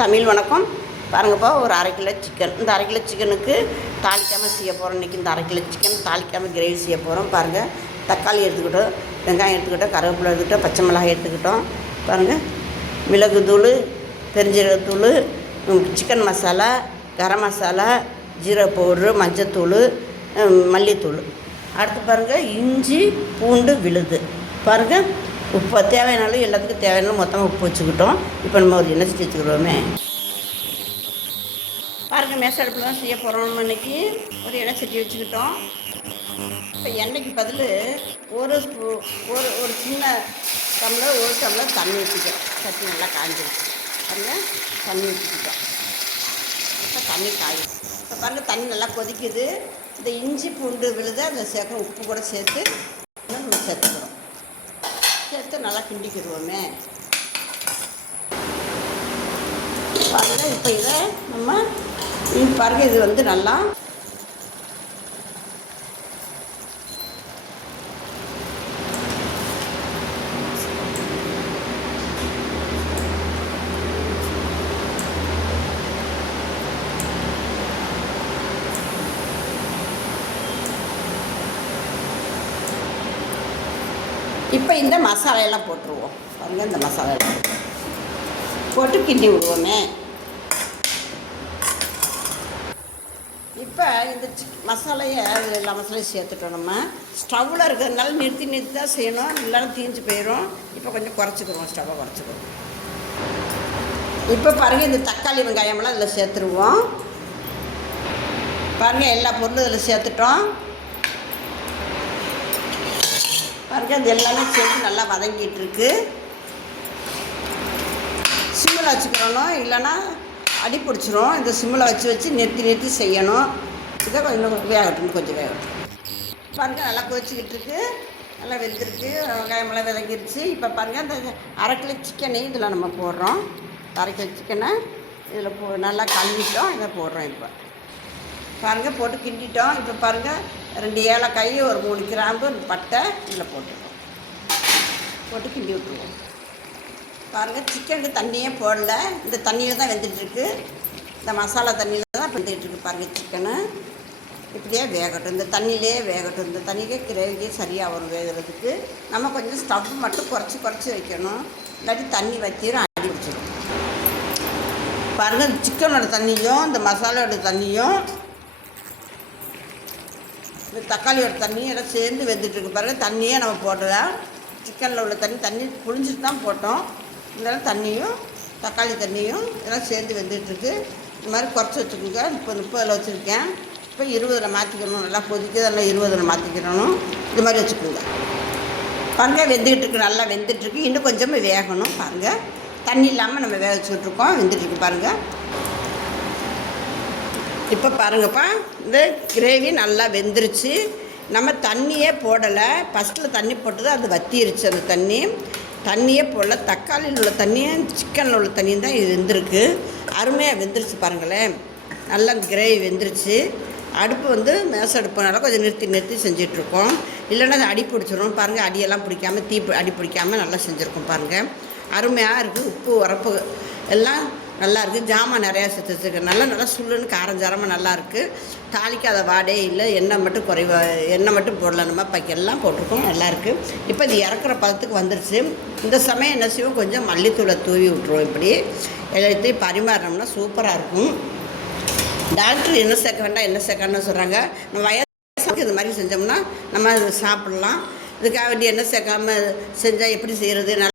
தமிழ் வணக்கம். பாருங்கப்பா, ஒரு 1/2 கிலோ சிக்கன். இந்த 1/2 கிலோ சிக்கனுக்கு தாளிக்காமல் செய்ய போகிறோம். இன்றைக்கி இந்த 1/2 கிலோ சிக்கன் தாளிக்காமல் கிரேவி செய்ய போகிறோம். பாருங்கள், தக்காளி எடுத்துக்கிட்டோம், வெங்காயம் எடுத்துக்கிட்டோம், கருவேப்பிலை எடுத்துக்கிட்டோம், பச்சை மிளகாய் எடுத்துக்கிட்டோம். பாருங்கள், மிளகுத்தூள், பெருஞ்சீரகத்தூள், சிக்கன் மசாலா, கரம் மசாலா, ஜீரக பவுட்ரு, மஞ்சத்தூள், மல்லித்தூள். அடுத்து பாருங்கள், இஞ்சி பூண்டு விழுது. பாருங்கள், உப்பு தேவையானாலும் எல்லாத்துக்கும் தேவையானாலும் மொத்தமாக உப்பு வச்சுக்கிட்டோம். இப்போ நம்ம ஒரு எண்ணெய் சட்டி வச்சுக்கிறோமே. பாருங்கள், மேசடுப்பில் தான் செய்ய போகிறோம். இன்றைக்கி ஒரு எண்ணெய் சட்டி வச்சுக்கிட்டோம். இப்போ எண்ணெய்க்கு பதில் ஒரு சின்ன டம்ளர் 1 டம்ளர் தண்ணி ஊற்றிக்கிறோம். சட்டி நல்லா காஞ்சிருச்சு. பாருங்கள், தண்ணி ஊற்றிக்கிட்டோம். இப்போ தண்ணி காயும். இப்போ பாருங்கள், தண்ணி நல்லா கொதிக்குது. இந்த இஞ்சி பூண்டு விழுத அந்த சேர்க்க உப்பு கூட சேர்த்து நம்ம சேர்த்துக்கிறோம். சேர்த்து நல்லா கிண்டிக்கிடுவோமே. பாருங்கள், இப்போ இதை நம்ம பாருங்கள், இது வந்து நல்லா இப்போ இந்த மசாலையெல்லாம் போட்டுருவோம். பாருங்கள், இந்த மசாலையெல்லாம் போட்டு கிண்டி விடுவோமே. இப்போ இந்த மசாலையை எல்லா மசாலையும் சேர்த்துட்டோம். நம்ம ஸ்டவ்வில் இருக்கிறதுனால நிறுத்தி தான் செய்யணும், இல்லைன்னா தீஞ்சு போயிடும். இப்போ கொஞ்சம் குறைச்சிக்கிறோம், ஸ்டவ்வை குறைச்சிக்கிறோம். இப்போ பாருங்கள், இந்த தக்காளி வெங்காயமெல்லாம் இதில் சேர்த்துருவோம். பாருங்கள், எல்லா பொருளும் இதில் சேர்த்துட்டோம். பாருங்கள், இது எல்லாமே சேர்த்து நல்லா வதங்கிட்டுருக்கு. சிம்மில் வச்சுக்கிறணும், இல்லைன்னா அடி பிடிச்சிரும். இந்த சிம்மில் வச்சு நிறுத்தி செய்யணும். இதை கொஞ்சம் வேகட்டும், கொஞ்சம் வேகட்டும். பாருங்கள், நல்லா கொதிச்சிக்கிட்டு இருக்கு, நல்லா வெந்திருக்கு, வெங்காயமெல்லாம் விதங்கிருச்சு. இப்போ பாருங்கள், இந்த 1/2 கிலோ சிக்கனையும் இதில் நம்ம போடுறோம். 1/2 கிலோ சிக்கனை இதில் நல்லா கழுவிட்டோம், இதை போடுறோம். இப்போ பாருங்கள், போட்டு கிண்டிட்டோம். இப்போ பாருங்கள், 2 ஏலக்காய், ஒரு 3 கிராம்பு, பட்டை இதில் போட்டுருவோம். போட்டு கிண்டி விட்டுருவோம். பாருங்கள், சிக்கனுக்கு தண்ணியே போடல, இந்த தண்ணியில் தான் வெந்துட்டுருக்கு. இந்த மசாலா தண்ணியில் தான் வெந்துட்டுருக்கு. பாருங்கள், சிக்கனு இப்படியே வேகட்டும், இந்த தண்ணியிலே வேகட்டும். இந்த தண்ணிக்கே கிரேவிக்கே சரியாக வரும் வேகிறதுக்கு. நம்ம கொஞ்சம் ஸ்டவ் மட்டும் குறைச்சி வைக்கணும், இல்லாட்டி தண்ணி வச்சிடும், அடி பிடிச்சிடும். பாருங்கள், சிக்கனோட தண்ணியும் இந்த மசாலாவோட தண்ணியும் இந்த தக்காளியோட தண்ணியும் எல்லாம் சேர்ந்து வெந்துட்டுருக்கு. பாருங்கள், தண்ணியே நம்ம போடலாம். சிக்கனில் உள்ள தண்ணி புழிஞ்சிட்டு தான் போட்டோம். இருந்தாலும் தண்ணியும் தக்காளி தண்ணியும் இதெல்லாம் சேர்ந்து வெந்துட்டுருக்கு. இந்த மாதிரி குறைச்சி வச்சுக்கோங்க. இப்போ 30 வச்சுருக்கேன். இப்போ 20 மாற்றிக்கணும். நல்லா கொதிக்க நல்லா 20 மாற்றிக்கணும். இது மாதிரி வச்சுக்கோங்க. பாருங்கள், வெந்துக்கிட்டு இருக்கு, நல்லா வெந்துட்டுருக்கு. இன்னும் கொஞ்சமாக வேகணும். பாருங்கள், தண்ணி இல்லாமல் நம்ம வேக வச்சுக்கிட்டுருக்கோம். வெந்துட்டுருக்கு. பாருங்கள், இப்போ பாருங்கப்பா, இந்த கிரேவி நல்லா வெந்துருச்சு. நம்ம தண்ணியே போடலை. ஃபஸ்ட்டில் தண்ணி போட்டது அது வத்திருச்சு. அந்த தண்ணியே போடல. தக்காளியில் உள்ள தண்ணியும் சிக்கனில் உள்ள தண்ணியும் தான் இது வெந்திருக்கு. அருமையாக வெந்துருச்சு. பாருங்களேன், நல்லா கிரேவி வெந்துருச்சு. அடுப்பு வந்து மேச அடுப்புனால கொஞ்சம் நிறுத்தி செஞ்சிட்ருக்கோம், இல்லைன்னா அது அடி பிடிச்சிரும். பாருங்கள், அடியெல்லாம் பிடிக்காமல் அடி பிடிக்காமல் நல்லா செஞ்சுருக்கோம். பாருங்கள், அருமையாக இருக்குது. உப்பு உரப்பு எல்லாம் நல்லா இருக்குது. ஜாமான் நிறையா சேர்த்து வச்சுருக்கேன். நல்லா சுள்ளுன்னு காரஞ்சாரமாக நல்லாயிருக்கு. தாளிக்காத வாடே இல்லை. எண்ணெய் மட்டும் போடலாம். நம்ம எல்லாம் போட்டிருக்கோம், நல்லாயிருக்கு. இப்போ இது இறக்குற பதத்துக்கு வந்துருச்சு. இந்த சமயம் என்ன செய்வோம், கொஞ்சம் மல்லித்தூளை தூவி விட்ருவோம். இப்படி எல்லாத்தையும் பரிமாறினோம்னா சூப்பராக இருக்கும். டாக்டர் என்ன சேர்க்க வேண்டாம், என்ன சேர்க்கணும்னு சொல்கிறாங்க. நம்ம வயசுக்கு இது மாதிரி செஞ்சோம்னா நம்ம அதை சாப்பிட்லாம். இதுக்காக வேண்டி என்ன சேர்க்காமல் செஞ்சால் எப்படி செய்கிறது, நல்லா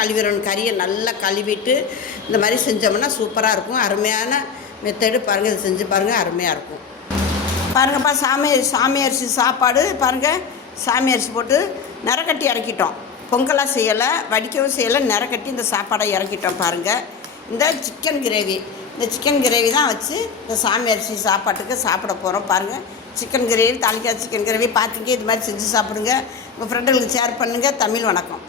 கழுவிடணும். கறியை நல்லா கழுவிட்டு இந்த மாதிரி செஞ்சோம்னா சூப்பராக இருக்கும். அருமையான மெத்தடு. பாருங்கள், இது செஞ்சு பாருங்கள், அருமையாக இருக்கும். பாருங்கப்பா, சாமி அரிசி சாப்பாடு. பாருங்கள், சாமி அரிசி போட்டு நிறக்கட்டி இறக்கிட்டோம். பொங்கலாக செய்யலை, வடிக்கவும் செய்யலை, நிறக்கட்டி இந்த சாப்பாடை இறக்கிட்டோம். பாருங்கள், இந்த சிக்கன் கிரேவி தான் வச்சு இந்த சாமி அரிசி சாப்பாட்டுக்கு சாப்பிட போகிறோம். பாருங்கள், சிக்கன் கிரேவி, தாளிக்காத சிக்கன் கிரேவி பார்த்துங்க. இது மாதிரி செஞ்சு சாப்பிடுங்க. உங்கள் ஃப்ரெண்டுகளுக்கு ஷேர் பண்ணுங்கள். தமிழ் வணக்கம்.